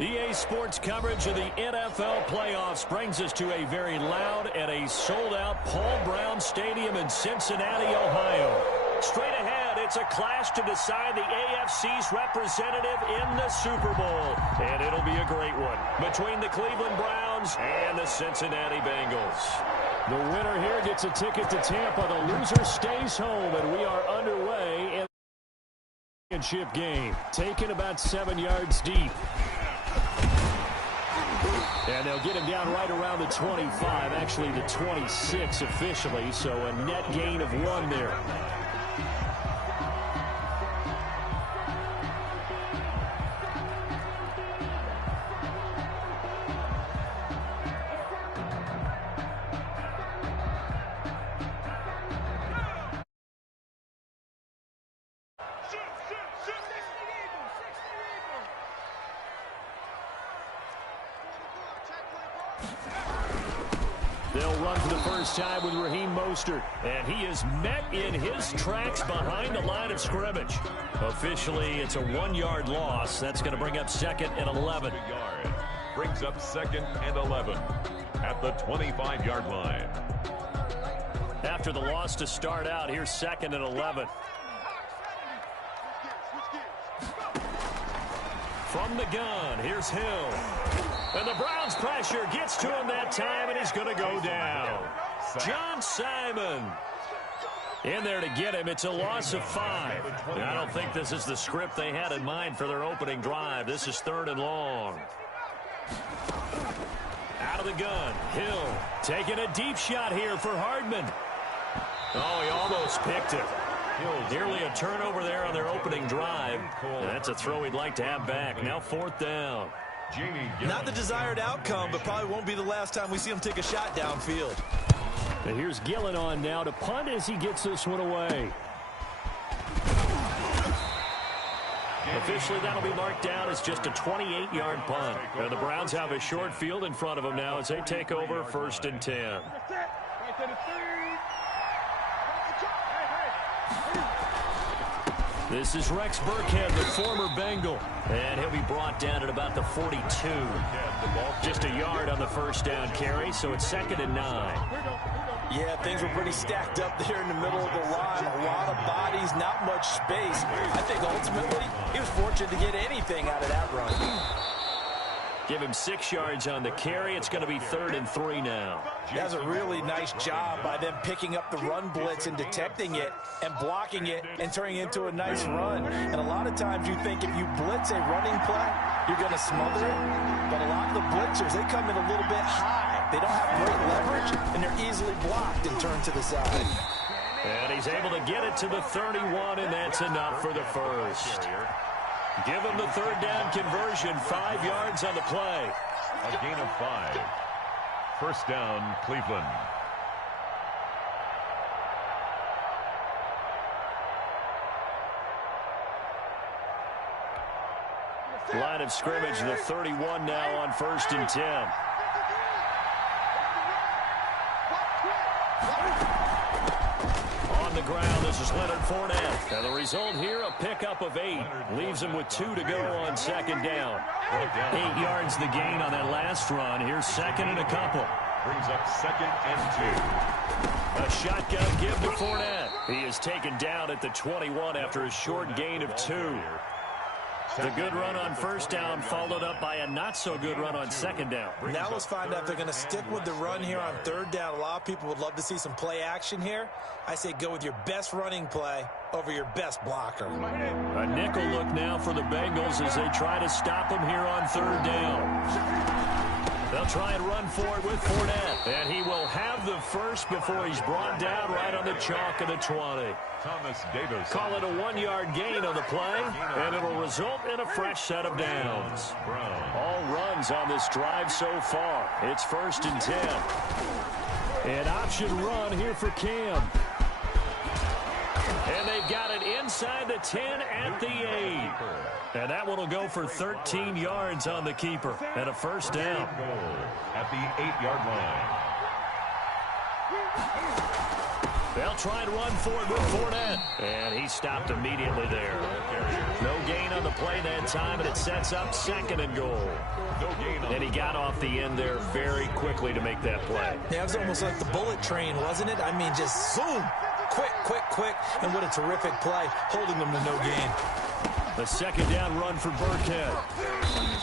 EA Sports coverage of the NFL playoffs brings us to a very loud and a sold-out Paul Brown Stadium in Cincinnati, Ohio. Straight ahead, it's a clash to decide the AFC's representative in the Super Bowl. And it'll be a great one between the Cleveland Browns and the Cincinnati Bengals. The winner here gets a ticket to Tampa. The loser stays home, and we are underway in the championship game. Taken about 7 yards deep. And they'll get him down right around the 25, actually the 26 officially, so a net gain of 1 there. They'll run for the first time with Raheem Mostert. And he is met in his tracks behind the line of scrimmage. Officially, it's a 1-yard loss. That's going to bring up 2nd and 11. Brings up 2nd and 11 at the 25-yard line. After the loss to start out, here's 2nd and 11. From the gun, here's Hill. And the Browns pressure gets to him that time, and he's going to go down. John Simon in there to get him. It's a loss of 5. And I don't think this is the script they had in mind for their opening drive. This is 3rd and long. Out of the gun, Hill taking a deep shot here for Hardman. Oh, he almost picked it. Nearly a turnover there on their opening drive. That's a throw he'd like to have back. Now 4th down. Not the desired outcome, but probably won't be the last time we see him take a shot downfield. And here's Gillen on now to punt as he gets this one away. Officially, that'll be marked down as just a 28-yard punt. And the Browns have a short field in front of them now as they take over 1st and 10. This is Rex Burkhead, the former Bengal. And he'll be brought down at about the 42. Just a yard on the first down carry, so it's 2nd and 9. Yeah, things were pretty stacked up there in the middle of the line. A lot of bodies, not much space. I think ultimately he was fortunate to get anything out of that run. Give him 6 yards on the carry. It's going to be 3rd and 3 now. That's a really nice job by them picking up the run blitz and detecting it and blocking it and turning it into a nice run. And a lot of times you think if you blitz a running play, you're going to smother it. But a lot of the blitzers, they come in a little bit high. They don't have great leverage, and they're easily blocked and turned to the side. And he's able to get it to the 31, and that's enough for the first. Give him the 3rd down conversion, 5 yards on the play. A gain of 5. First down, Cleveland. Line of scrimmage, the 31 now on 1st and 10. On the ground, this is Leonard Fournette. And the result here, a pickup of 8. Leaves him with 2 to go on 2nd down. 8 yards the gain on that last run. Here's 2nd and a couple. Brings up 2nd and 2. A shotgun give to Fournette. He is taken down at the 21 after a short gain of 2. The good run on 1st down followed up by a not-so-good run on 2nd down. Now let's find out if they're going to stick with the run here on 3rd down. A lot of people would love to see some play action here. I say go with your best running play over your best blocker. A nickel look now for the Bengals as they try to stop him here on 3rd down. They'll try and run for it with Fournette. And he will have the first before he's brought down right on the chalk of the 20. Thomas Davis. Call it a 1-yard gain on the play, and it'll result in a fresh set of downs. All runs on this drive so far. It's 1st and 10. An option run here for Cam. And they've got it inside the 10 at the 8. And that one will go for 13 yards on the keeper and a 1st down. At the 8-yard line. They'll try and run for it with Fournette. And he stopped immediately there. No gain on the the play that time, and it sets up 2nd and goal. And he got off the end there very quickly to make that play. Yeah, it was almost like the bullet train, wasn't it? I mean, just zoom. Quick, quick, quick. And what a terrific play, holding them to no gain. The 2nd down run for Burkhead.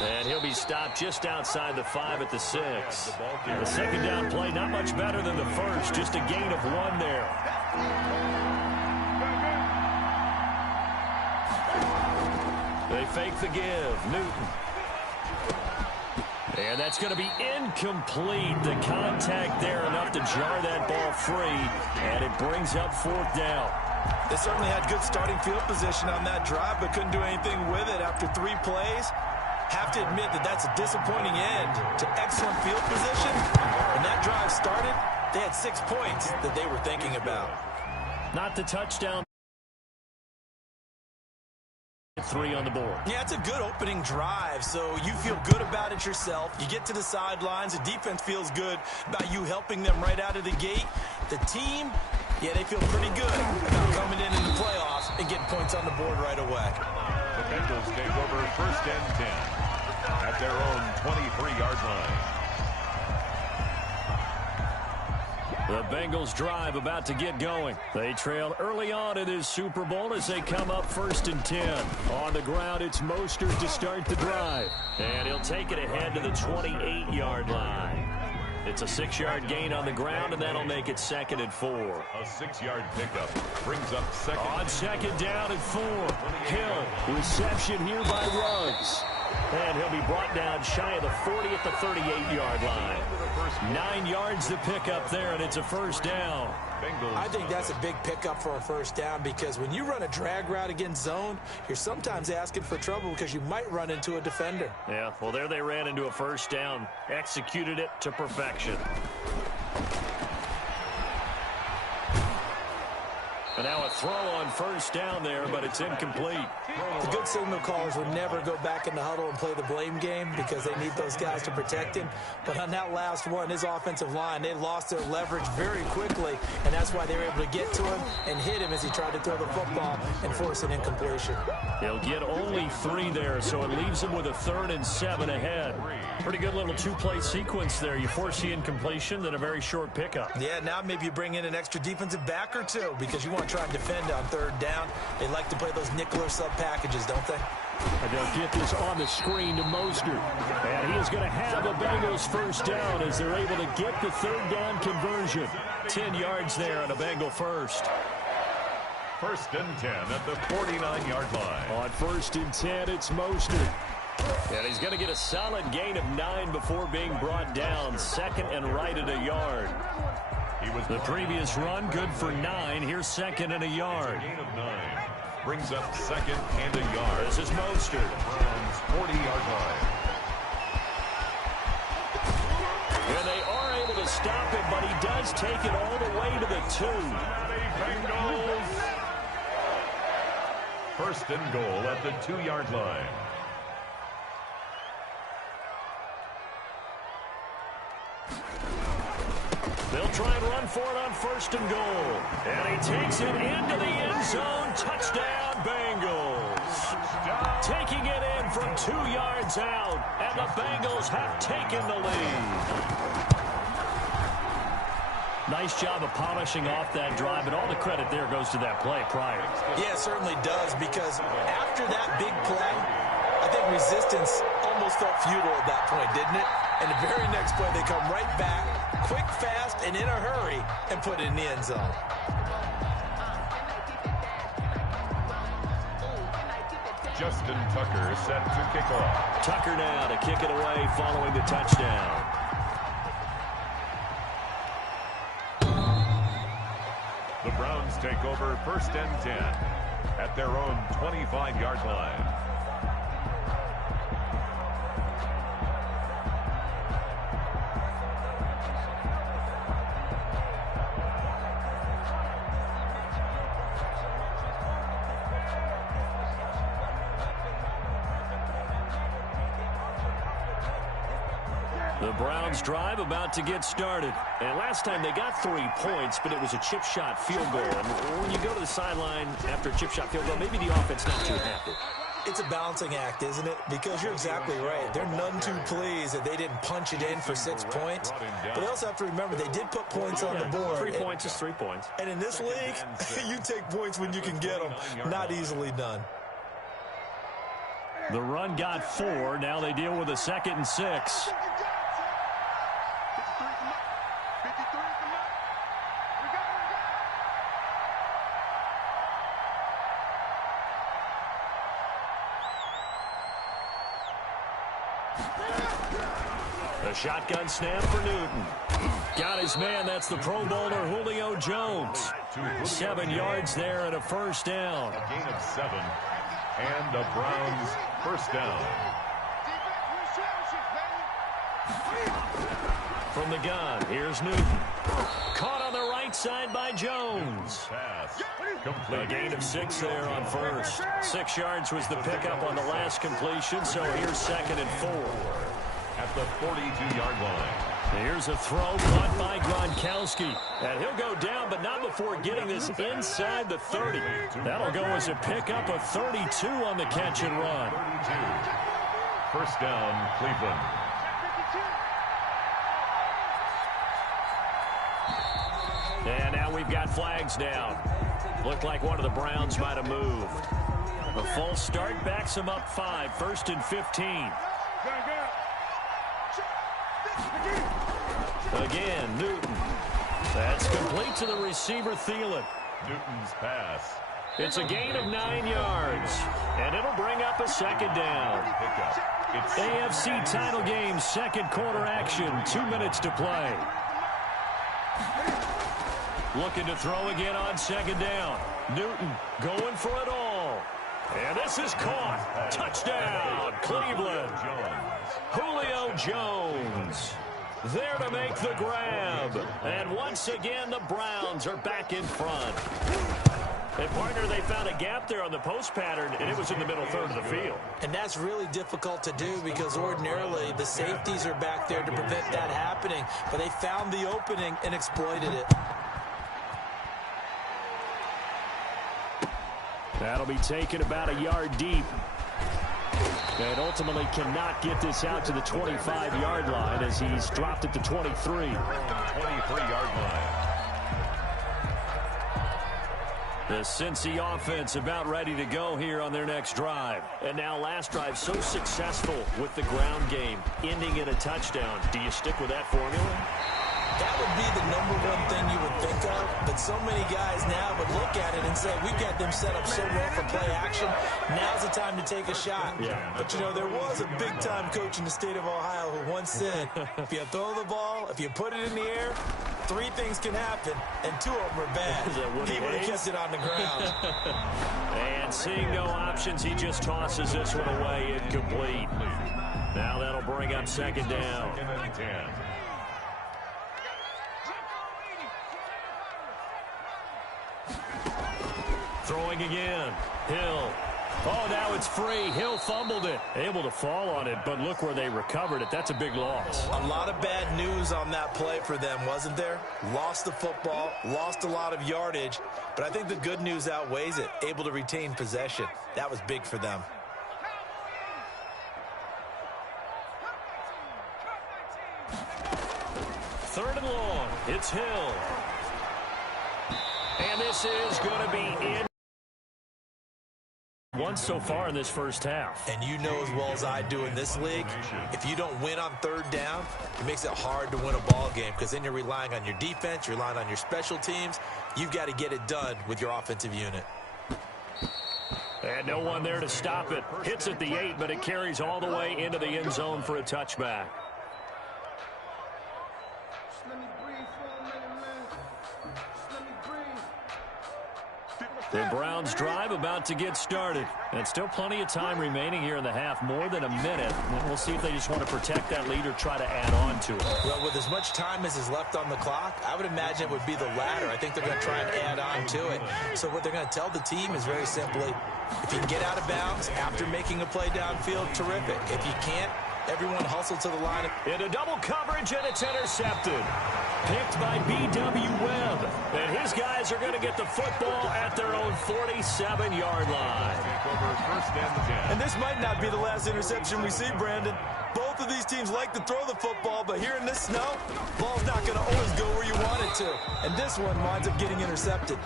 And he'll be stopped just outside the 5 at the 6. The 2nd down play, not much better than the first, just a gain of 1 there. They fake the give. Newton. And that's going to be incomplete. The contact there enough to jar that ball free. And it brings up 4th down. They certainly had good starting field position on that drive, but couldn't do anything with it after 3 plays. Have to admit that that's a disappointing end to excellent field position. When that drive started, they had 6 points that they were thinking about. Not the touchdown. 3 on the board. Yeah, it's a good opening drive, so you feel good about it yourself. You get to the sidelines. The defense feels good about you helping them right out of the gate. The team, yeah, they feel pretty good about coming in the playoffs and getting points on the board right away. The Bengals take over 1st and 10 at their own 23-yard line. The Bengals drive about to get going. They trail early on in this Super Bowl as they come up 1st and 10. On the ground, it's Mostert to start the drive. And he'll take it ahead to the 28-yard line. It's a 6-yard gain on the ground, and that'll make it 2nd and 4. A 6-yard pickup brings up 2nd. On 2nd down and 4. Hill, reception here by Ruggs. And he'll be brought down shy of the 40 at the 38-yard line. 9 yards to pick up there, and it's a 1st down. I think that's a big pickup for a 1st down, because when you run a drag route against zone, you're sometimes asking for trouble because you might run into a defender. Yeah, well, there they ran into a 1st down. Executed it to perfection. And now a throw on 1st down there, but it's incomplete. The good signal callers would never go back in the huddle and play the blame game because they need those guys to protect him. But on that last one, his offensive line, they lost their leverage very quickly, and that's why they were able to get to him and hit him as he tried to throw the football and force an incompletion. He'll get only 3 there, so it leaves him with a 3rd and 7 ahead. Pretty good little 2-play sequence there. You force the incompletion, then a very short pickup. Yeah, now maybe you bring in an extra defensive back or 2 because you want to try and defend on 3rd down. They like to play those nickel or sub packages, don't they? And they'll get this on the screen to Mostert. And he is going to have the Bengals 1st down as they're able to get the 3rd down conversion. 10 yards there on a Bengal 1st. 1st and 10 at the 49-yard line. On 1st and 10, it's Mostert. And he's going to get a solid gain of 9 before being brought down. 2nd and right at a yard. The previous run, good for 9. Here's 2nd and a yard. Gain of 9 brings up 2nd and a yard. This is Mostert. Browns 40-yard line. And they are able to stop him, but he does take it all the way to the 2. Bengals. 1st and goal at the 2-yard line. They'll try and run for it on 1st and goal. And he takes it into the end zone. Touchdown, Bengals. Taking it in from 2 yards out. And the Bengals have taken the lead. Nice job of polishing off that drive, and all the credit there goes to that play prior. Yeah, it certainly does, because after that big play, I think resistance almost felt futile at that point, didn't it? And the very next play, they come right back, quick, fast, and in a hurry, and put it in the end zone. Justin Tucker set to kick off. Tucker now to kick it away following the touchdown. The Browns take over 1st and 10 at their own 25-yard line. The Browns drive about to get started. And last time they got 3 points, but it was a chip shot field goal. And when you go to the sideline after a chip shot field goal, maybe the offense not too happy. It's a balancing act, isn't it? Because you're exactly right. They're none too pleased that they didn't punch it in for 6 points. But they also have to remember they did put points on the board. 3 points is 3 points. And in this league, you take points when you can get them. Not easily done. The run got 4. Now they deal with a 2nd and 6. The shotgun snap for Newton. Got his man. That's the Pro Bowler Julio Jones. 7 yards there and a first down. A gain of 7 and the Browns first down. From the gun, here's Newton. Caught on the right side by Jones. Pass. A gain of 6 there on first. 6 yards was the pickup on the last completion, so here's 2nd and 4. At the 42-yard line. Here's a throw caught by Gronkowski. And he'll go down, but not before getting this inside the 30. That'll go as a pickup of 32 on the catch and run. 32. First down, Cleveland. And now we've got flags down. Looked like one of the Browns might have moved. A false start backs them up 5. 1st and 15. Again, Newton. That's complete to the receiver, Thielen. Newton's pass. It's a gain of 9 yards. And it'll bring up a 2nd down. AFC title game, 2nd quarter action. 2 minutes to play. Looking to throw again on 2nd down. Newton going for it all. And this is caught. Touchdown, Cleveland. Julio Jones there to make the grab. And once again, the Browns are back in front. And, partner, they found a gap there on the post pattern, and it was in the middle third of the field. And that's really difficult to do because ordinarily the safeties are back there to prevent that happening. But they found the opening and exploited it. That'll be taken about a yard deep. And ultimately cannot get this out to the 25-yard line as he's dropped it to 23. 23-yard line. The Cincy offense about ready to go here on their next drive. And now last drive so successful with the ground game, ending in a touchdown. Do you stick with that formula? That would be the #1 thing you would think of, but so many guys now would look at it and say, we've got them set up so well for play action, now's the time to take a shot. Yeah. But, you know, there was a big-time coach in the state of Ohio who once said, if you throw the ball, if you put it in the air, 3 things can happen, and 2 of them are bad. He would have kept it on the ground. And seeing no options, he just tosses this one away incomplete. Now that'll bring up 2nd down. 2nd and 10. Throwing again. Hill. Oh, now it's free. Hill fumbled it. Able to fall on it, but look where they recovered it. That's a big loss. A lot of bad news on that play for them, wasn't there? Lost the football, lost a lot of yardage, but I think the good news outweighs it. Able to retain possession. That was big for them. Third and long. It's Hill. And this is going to be in. Once so far in this first half. And you know as well as I do in this league, if you don't win on 3rd down, it makes it hard to win a ball game because then you're relying on your defense, you're relying on your special teams. You've got to get it done with your offensive unit. And no one there to stop it. Hits at the 8, but it carries all the way into the end zone for a touchback. The Browns drive about to get started. And still plenty of time remaining here in the half, more than a minute. And we'll see if they just want to protect that lead or try to add on to it. Well, with as much time as is left on the clock, I would imagine it would be the latter. I think they're going to try and add on to it. So what they're going to tell the team is very simply, if you can get out of bounds after making a play downfield, terrific. If you can't, Everyone hustled to the line. Into double coverage, and it's intercepted. Picked by B.W. Webb. And his guys are going to get the football at their own 47-yard line. And this might not be the last interception we see, Brandon. Both of these teams like to throw the football, but here in this snow, ball's not going to always go where you want it to. And this one winds up getting intercepted.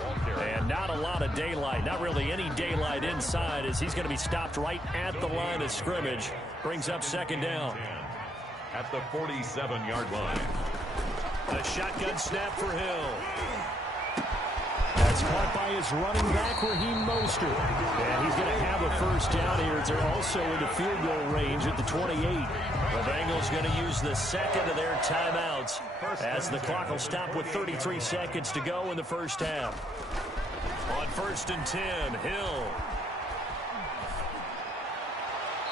And not a lot of daylight, not really any daylight inside, as he's going to be stopped right at the line of scrimmage. Brings up second down. At the 47-yard line. A shotgun snap for Hill. That's caught by his running back, Raheem Mostert. And he's going to have a first down here as they're also into field goal range at the 28. The Bengals going to use the second of their timeouts as the clock will stop with 33 seconds to go in the first half. On 1st and 10, Hill.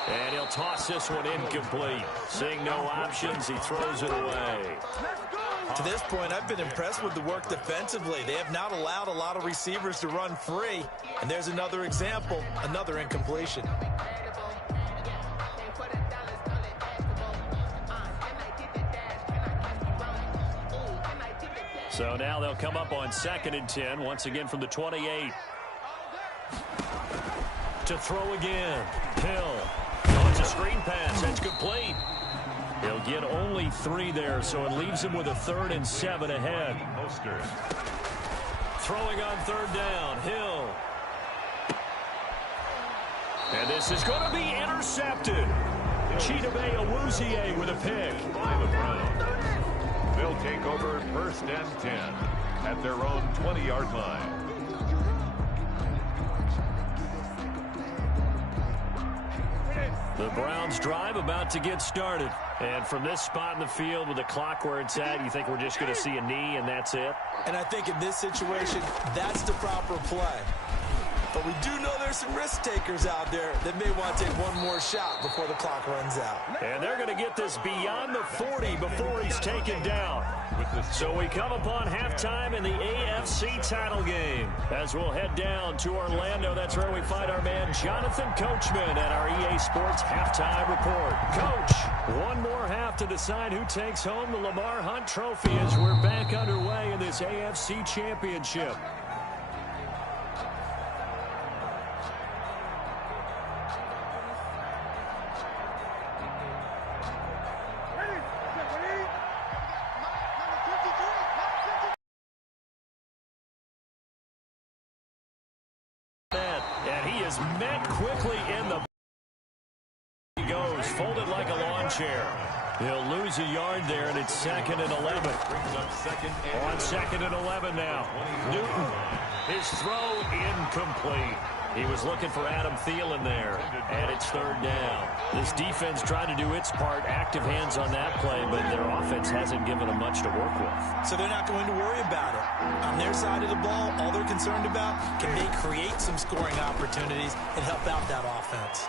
And he'll toss this one incomplete. Seeing no options, he throws it away. To this point, I've been impressed with the work defensively. They have not allowed a lot of receivers to run free. And there's another example, another incompletion. So now they'll come up on 2nd and 10, once again from the 28. To throw again. Hill. Oh, it's a screen pass. That's complete. He'll get only 3 there, so it leaves him with a 3rd and 7 ahead. Mostert. Throwing on 3rd down. Hill. And this is going to be intercepted. Chidobe Awuzie with a pick. By the Browns. They'll take over 1st and 10 at their own 20-yard line. The Browns drive about to get started. And from this spot in the field with the clock where it's at, you think we're just going to see a knee and that's it? And I think in this situation, that's the proper play. But we do know there's some risk takers out there that may want to take one more shot before the clock runs out. And they're going to get this beyond the 40 before he's taken down. So we come upon halftime in the AFC title game. As we'll head down to Orlando, that's where we find our man Jonathan Coachman at our EA Sports Halftime Report. Coach, one more half to decide who takes home the Lamar Hunt Trophy as we're back underway in this AFC Championship. Met quickly in the he goes folded like a lawn chair. He'll lose a yard there, and it's 2nd and 11. On 2nd and 11 now. Newton, his throw incomplete. He was looking for Adam Thielen there, and it's 3rd down. This defense tried to do its part, active hands on that play, but their offense hasn't given them much to work with. So they're not going to worry about it. On their side of the ball, all they're concerned about, can they create some scoring opportunities and help out that offense?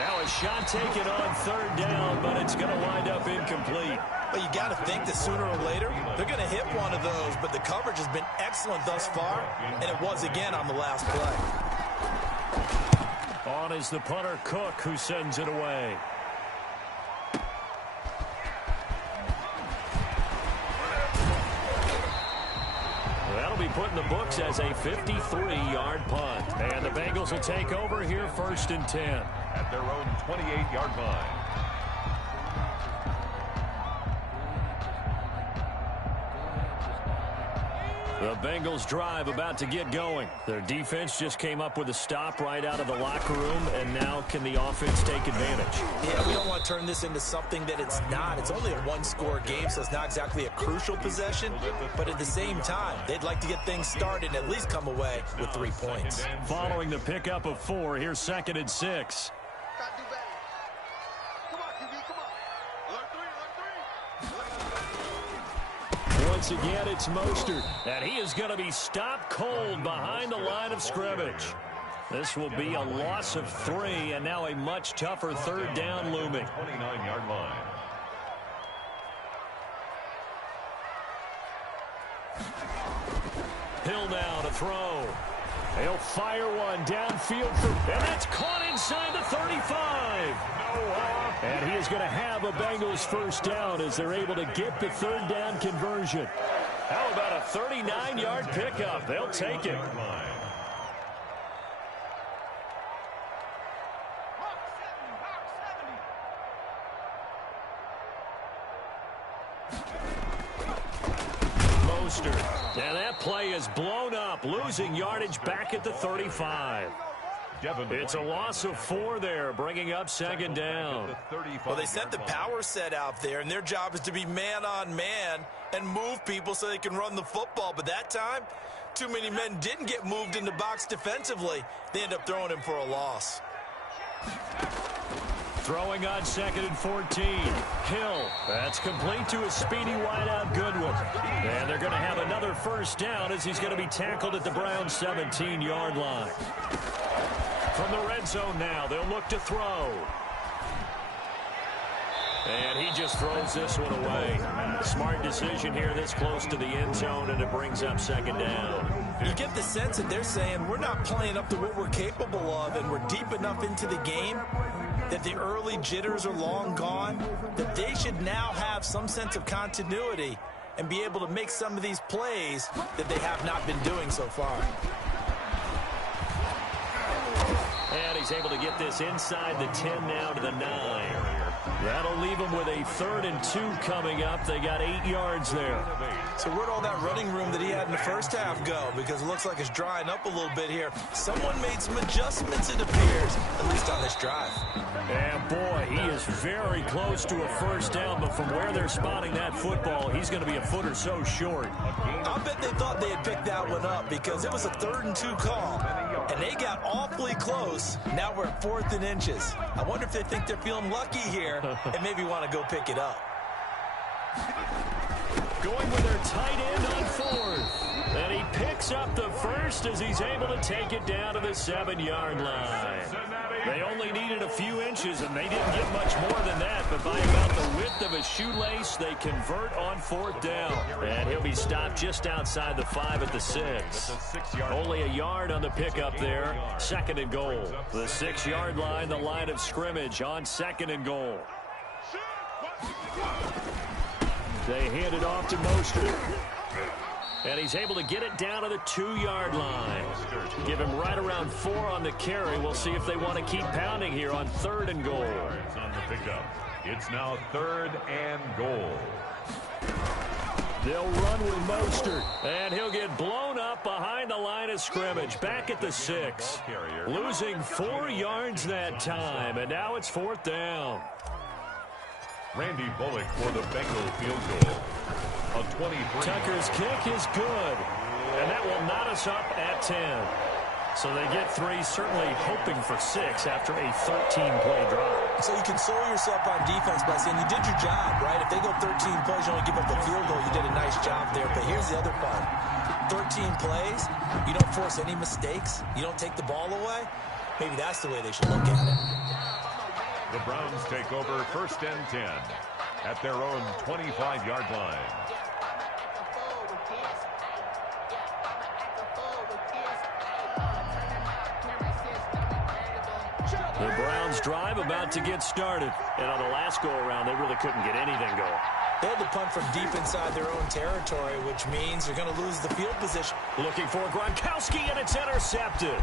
Now a shot taken on 3rd down, but it's going to wind up incomplete. But you got to think that sooner or later, they're going to hit one of those, but the coverage has been excellent thus far, and it was again on the last play. On is the punter, Cook, who sends it away. That'll be put in the books as a 53-yard punt. And the Bengals will take over here 1st and 10. At their own 28-yard line. The Bengals drive about to get going. Their defense just came up with a stop right out of the locker room, and now can the offense take advantage? Yeah, we don't want to turn this into something that it's not. It's only a one-score game, so it's not exactly a crucial possession. But at the same time, they'd like to get things started and at least come away with 3 points. Following the pickup of 4, here's 2nd and 6. Once again, it's Mostert, and he is going to be stopped cold behind the line of scrimmage. This will be a loss of 3, and now a much tougher 3rd down looming. 29-yard line. Hill now to throw. He'll fire one downfield, and that's caught inside the 35. Noah And he is going to have a Bengals first down as they're able to get the third down conversion. How about a 39-yard pickup? They'll take it. And that play is blown up, losing yardage back at the 35. It's a loss of 4 there, bringing up second down. Well, they sent the power set out there, and their job is to be man-on-man and move people so they can run the football. But that time, too many men didn't get moved in the box defensively. They end up throwing him for a loss. Throwing on 2nd and 14. Hill. That's complete to a speedy wideout Goodwin. And they're going to have another first down as he's going to be tackled at the Browns' 17-yard line. From the red zone now, they'll look to throw. And he just throws this one away. Smart decision here this close to the end zone, and it brings up second down. You get the sense that they're saying we're not playing up to what we're capable of, and we're deep enough into the game that the early jitters are long gone, that they should now have some sense of continuity and be able to make some of these plays that they have not been doing so far. And he's able to get this inside the 10 now to the 9. That'll leave them with a 3rd and 2 coming up. They got 8 yards there. So where'd all that running room that he had in the first half go? Because it looks like it's drying up a little bit here. Someone made some adjustments, it appears, at least on this drive. And boy, he is very close to a first down, but from where they're spotting that football, he's going to be a foot or so short. I'll bet they thought they had picked that one up because it was a 3rd and 2 call, and they got awfully close. Now we're at 4th and inches. I wonder if they think they're feeling lucky here and maybe want to go pick it up. Going with their tight end on 4th. And he picks up the first as he's able to take it down to the 7-yard line. They only needed a few inches, and they didn't get much more than that. But by about the width of a shoelace, they convert on 4th down. And he'll be stopped just outside the 5 at the 6. Only a yard on the pickup there. 2nd and goal. The 6-yard line, the line of scrimmage on 2nd and goal. They hand it off to Mostert. And he's able to get it down to the 2-yard line. Give him right around 4 on the carry. We'll see if they want to keep pounding here on 3rd and goal. It's on the pickup. It's now 3rd and goal. They'll run with Mostert. And he'll get blown up behind the line of scrimmage. Back at the 6. Losing 4 yards that time. And now it's 4th down. Randy Bullock for the Bengal field goal. A 23. Tucker's kick is good. And that will knot us up at 10. So they get 3, certainly hoping for 6 after a 13-play drive. So you console yourself on defense by saying you did your job, right? If they go 13 plays, you only give up the field goal, you did a nice job there. But here's the other part. 13 plays, you don't force any mistakes, you don't take the ball away. Maybe that's the way they should look at it. The Browns take over 1st and 10 at their own 25-yard line. The Browns drive about to get started. And on the last go-around, they really couldn't get anything going. They had to punt from deep inside their own territory, which means they're going to lose the field position. Looking for Gronkowski, and it's intercepted.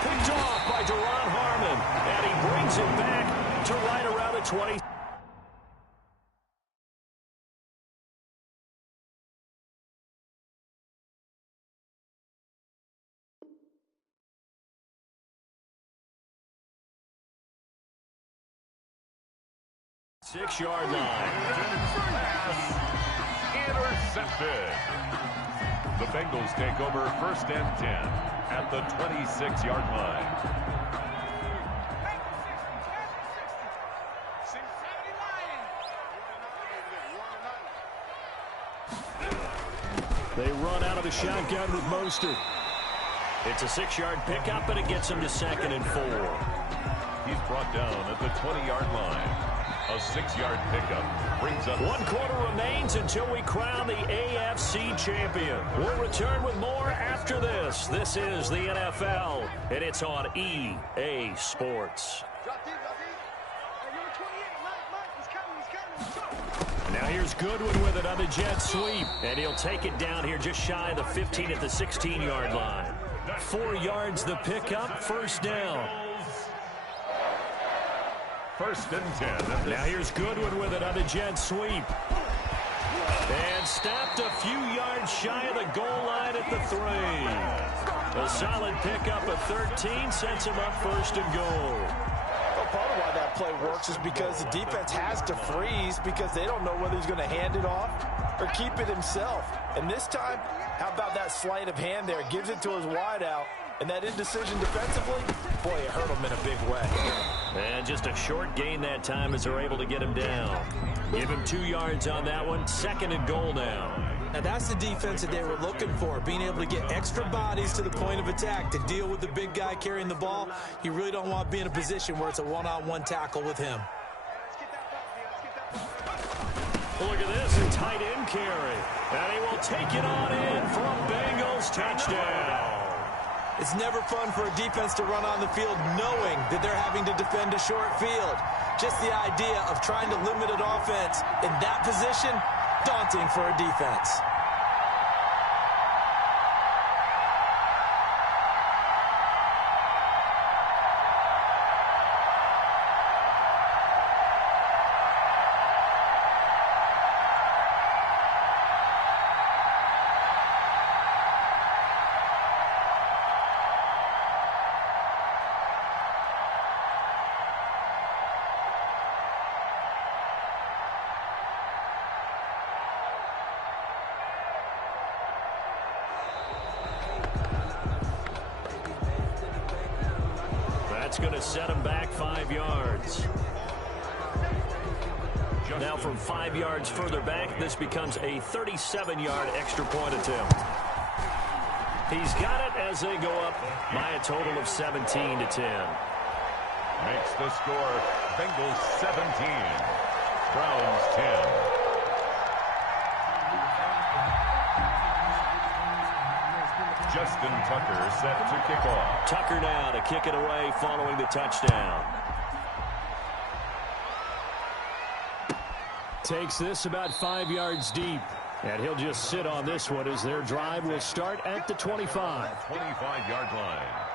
Picked off by Duron Harmon. And he brings it back to right around the 20. Six-yard line. Intercepted. The Bengals take over 1st and 10 at the 26-yard line. They run out of the shotgun with Mostert. It's a 6-yard pickup, and it gets him to 2nd and 4. He's brought down at the 20-yard line. A 6-yard pickup brings up. 1 quarter remains until we crown the AFC champion. We'll return with more after this. This is the NFL, and it's on EA Sports. Goodwin with it on the jet sweep. And he'll take it down here just shy of the 15 at the 16-yard line. 4 yards the pickup, first down. First and 10. Now here's Goodwin with it on the jet sweep. And stopped a few yards shy of the goal line at the 3. A solid pickup of 13 sets him up first and goal. Well, part of why that play works is because the defense has to freeze because they don't know whether he's going to hand it off or keep it himself. And this time, how about that sleight of hand there? Gives it to his wideout. And that indecision defensively, boy, it hurt him in a big way. And just a short gain that time as they're able to get him down. Give him 2 yards on that one. Second and goal now. Now that's the defense that they were looking for, being able to get extra bodies to the point of attack to deal with the big guy carrying the ball. You really don't want to be in a position where it's a one-on-one tackle with him. Look at this, a tight end carry. And he will take it on in for a Bengals touchdown. It's never fun for a defense to run on the field knowing that they're having to defend a short field. Just the idea of trying to limit an offense in that position, daunting for a defense. That's going to set him back 5 yards. Now from 5 yards further back, this becomes a 37-yard extra point attempt. He's got it as they go up by a total of 17-10. Makes the score Bengals 17, Browns 10. Justin Tucker set to kick off. Tucker now to kick it away following the touchdown. Takes this about 5 yards deep. And he'll just sit on this one as their drive will start at the 25. 25-yard line.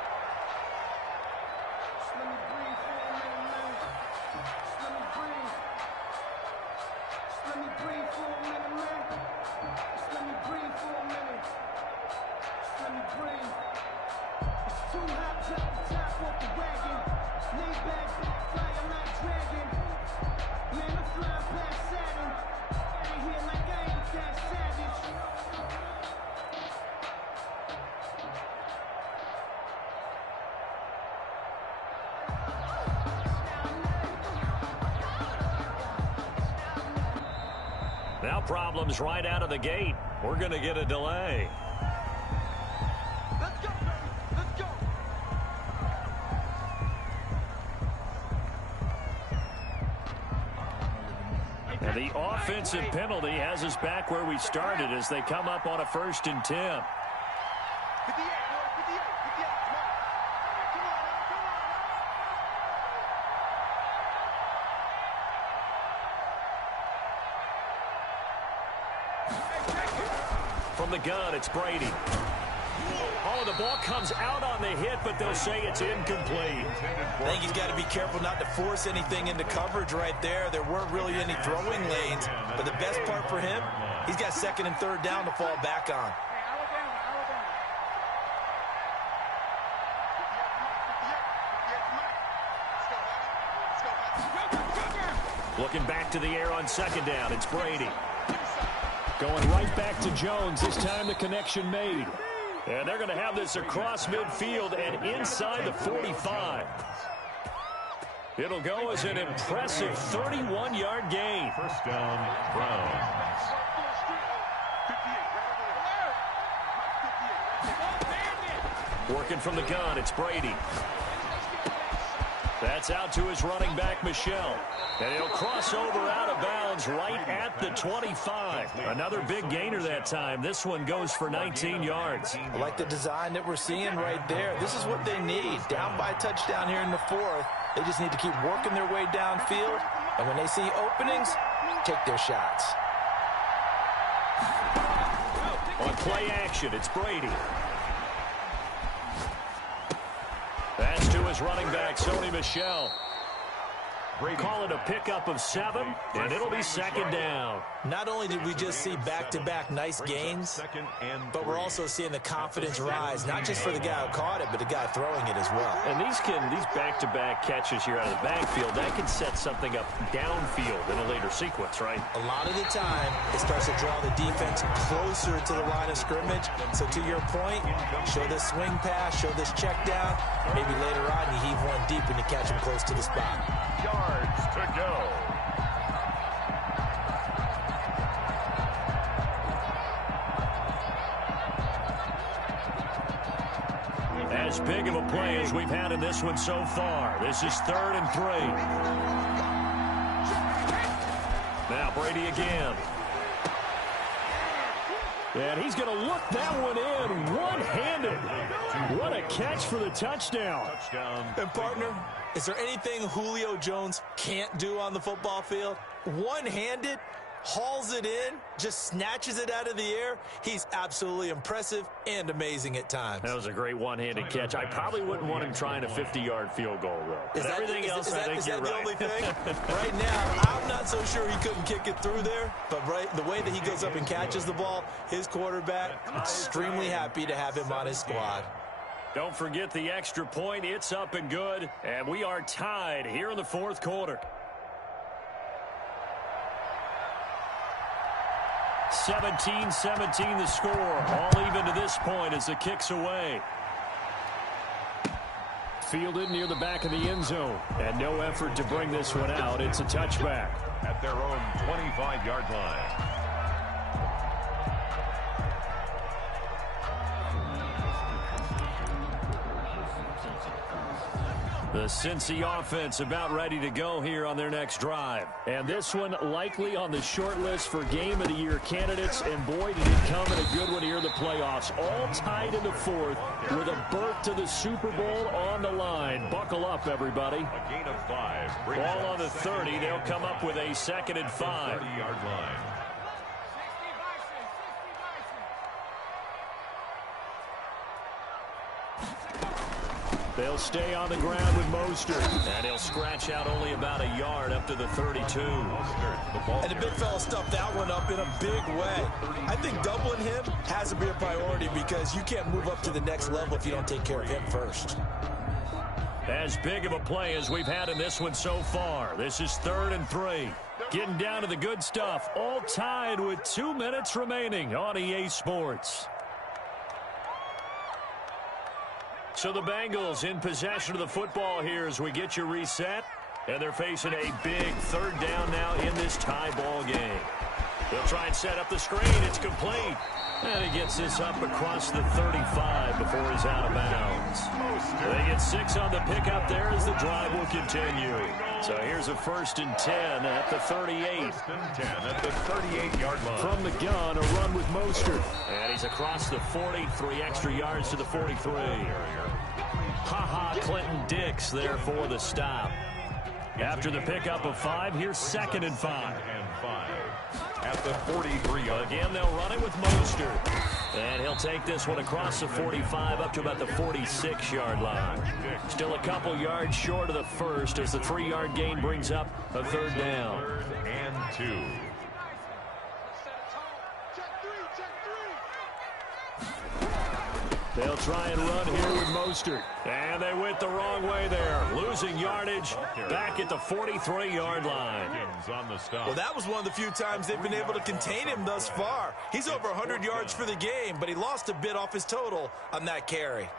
Now problems right out of the gate. We're going to get a delay. Let's go. Let's go. And the offensive penalty has us back where we started as they come up on a 1st and 10. From the gun, it's Brady. Oh, the ball comes out on the hit, but they'll say it's incomplete. I think he's got to be careful not to force anything into coverage right there. There weren't really any throwing lanes, but the best part for him, he's got 2nd and 3rd down to fall back on. Looking back to the air on 2nd down, it's Brady. Going right back to Jones. This time the connection made. And they're going to have this across midfield and inside the 45. It'll go as an impressive 31-yard gain. First down, Browns. Working from the gun, it's Brady. That's out to his running back, Michel. And he'll cross over out of bounds right at the 25. Another big gainer that time. This one goes for 19 yards. I like the design that we're seeing right there. This is what they need. Down by a touchdown here in the 4th. They just need to keep working their way downfield. And when they see openings, take their shots. Play action. It's Brady. That's to his running back, Sony Michel. Call it a pickup of 7, and it'll be second down. Not only did we just see back-to-back nice gains, but we're also seeing the confidence rise, not just for the guy who caught it, but the guy throwing it as well. And these back-to-back catches here out of the backfield, that can set something up downfield in a later sequence, right? A lot of the time, it starts to draw the defense closer to the line of scrimmage. So to your point, show this swing pass, show this check down. Maybe later on you heave one deep and you catch him close to the spot. Yards to go. As big of a play as we've had in this one so far. This is 3rd and 3. Now Brady again. And he's going to look that one in one-handed. What a catch for the touchdown. And partner, is there anything Julio Jones can't do on the football field? One-handed, hauls it in, just snatches it out of the air. He's absolutely impressive and amazing at times. That was a great one-handed catch. I probably wouldn't want him trying a 50-yard field goal, though. But everything else, I think you're right. Is that the only thing? Right now, I'm not so sure he couldn't kick it through there, but the way that he goes up and catches the ball, his quarterback, extremely happy to have him on his squad. Don't forget the extra point. It's up and good, and we are tied here in the 4th quarter. 17-17 the score. All even to this point as the kick's away. Fielded near the back of the end zone. And no effort to bring this one out. It's a touchback. At their own 25-yard line. The Cincy offense about ready to go here on their next drive. And this one likely on the short list for Game of the Year candidates. And boy, did it come in a good one here in the playoffs. All tied in the 4th with a berth to the Super Bowl on the line. Buckle up, everybody. A gain of 5. Ball on the 30. They'll come up with a 2nd and 5. 30-yard line. They'll stay on the ground with Mostert. And he'll scratch out only about a yard up to the 32. And the big fella stuffed that one up in a big way. I think doubling him has to be a priority because you can't move up to the next level if you don't take care of him first. As big of a play as we've had in this one so far. This is 3rd and 3. Getting down to the good stuff. All tied with 2 minutes remaining on EA Sports. So the Bengals in possession of the football here as we get you reset. And they're facing a big 3rd down now in this tie ball game. They'll try and set up the screen. It's complete. And he gets this up across the 35 before he's out of bounds. They get 6 on the pickup there as the drive will continue. So here's a 1st and 10 at the 38. 1st and 10 at the 38-yard line. From the gun, a run with Mostert. And he's across the 40, 3 extra yards to the 43. Ha-ha, Clinton Dix there for the stop. After the pickup of 5, here's 2nd and 5. At the 43-yard. Again, they'll run it with Mostert. And he'll take this one across the 45 up to about the 46-yard line. Still a couple yards short of the 1st as the 3-yard gain brings up a 3rd down. 3rd and 2. They'll try and run here with Mostert. And they went the wrong way there. Losing yardage back at the 43-yard line. Well, that was one of the few times they've been able to contain him thus far. He's over 100 yards for the game, but he lost a bit off his total on that carry.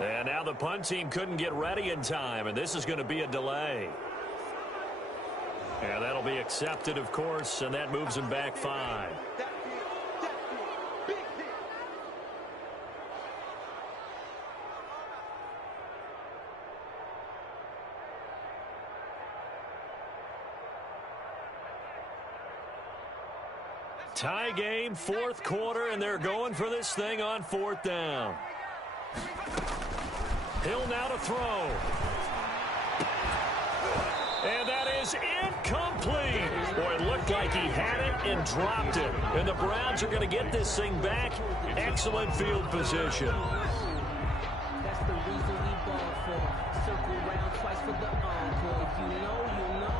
And now the punt team couldn't get ready in time, and this is going to be a delay. Yeah, that'll be accepted, of course, and that moves him back 5. Tie game, 4th quarter, and they're going for this thing on 4th down. Hill now to throw. And that is incomplete. Boy, it looked like he had it and dropped it. And the Browns are going to get this thing back. Excellent field position. That's the reason we ball for. Circle round twice for the encore. If you know, you know.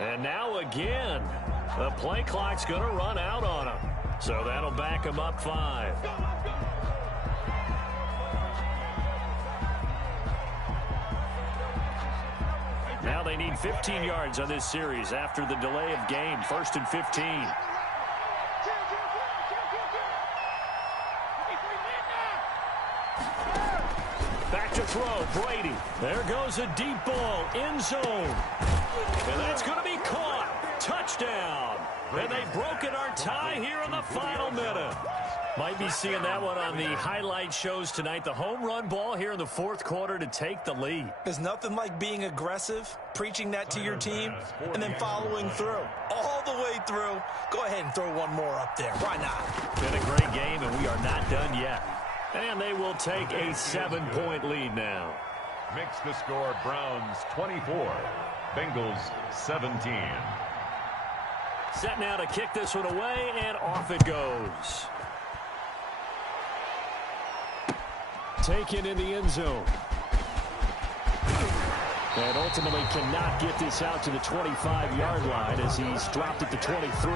And now again, the play clock's going to run out on him. So that'll back him up 5. Now they need 15 yards on this series after the delay of game. 1st and 15. Back to throw, Brady. There goes a deep ball, end zone. And that's going to be caught. Touchdown. And they've broken our tie here in the final minute. Might be seeing that one on the highlight shows tonight. The home run ball here in the 4th quarter to take the lead. There's nothing like being aggressive, preaching that to your team, and then following through. All the way through. Go ahead and throw one more up there. Why not? Been a great game, and we are not done yet. And they will take a 7-point lead now. Makes the score Browns 24. Bengals 17. Set now to kick this one away, and off it goes. Taken in the end zone. And ultimately cannot get this out to the 25-yard line as he's dropped it to 23.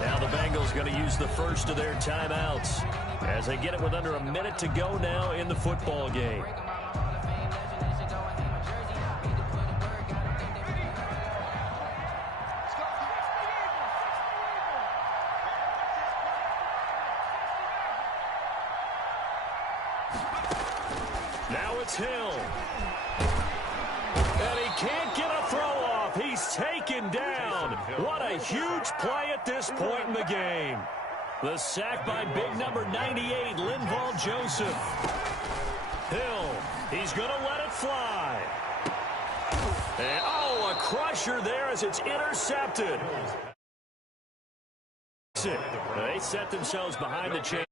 Now the Bengals going to use the first of their timeouts as they get it with under a minute to go now in the football game. Now it's Hill. And he can't get a throw off. He's taken down. What a huge play at this point in the game. The sack by big number 98, Linval Joseph. Hill, he's going to let it fly. And, oh, a crusher there as it's intercepted. They set themselves behind the chain.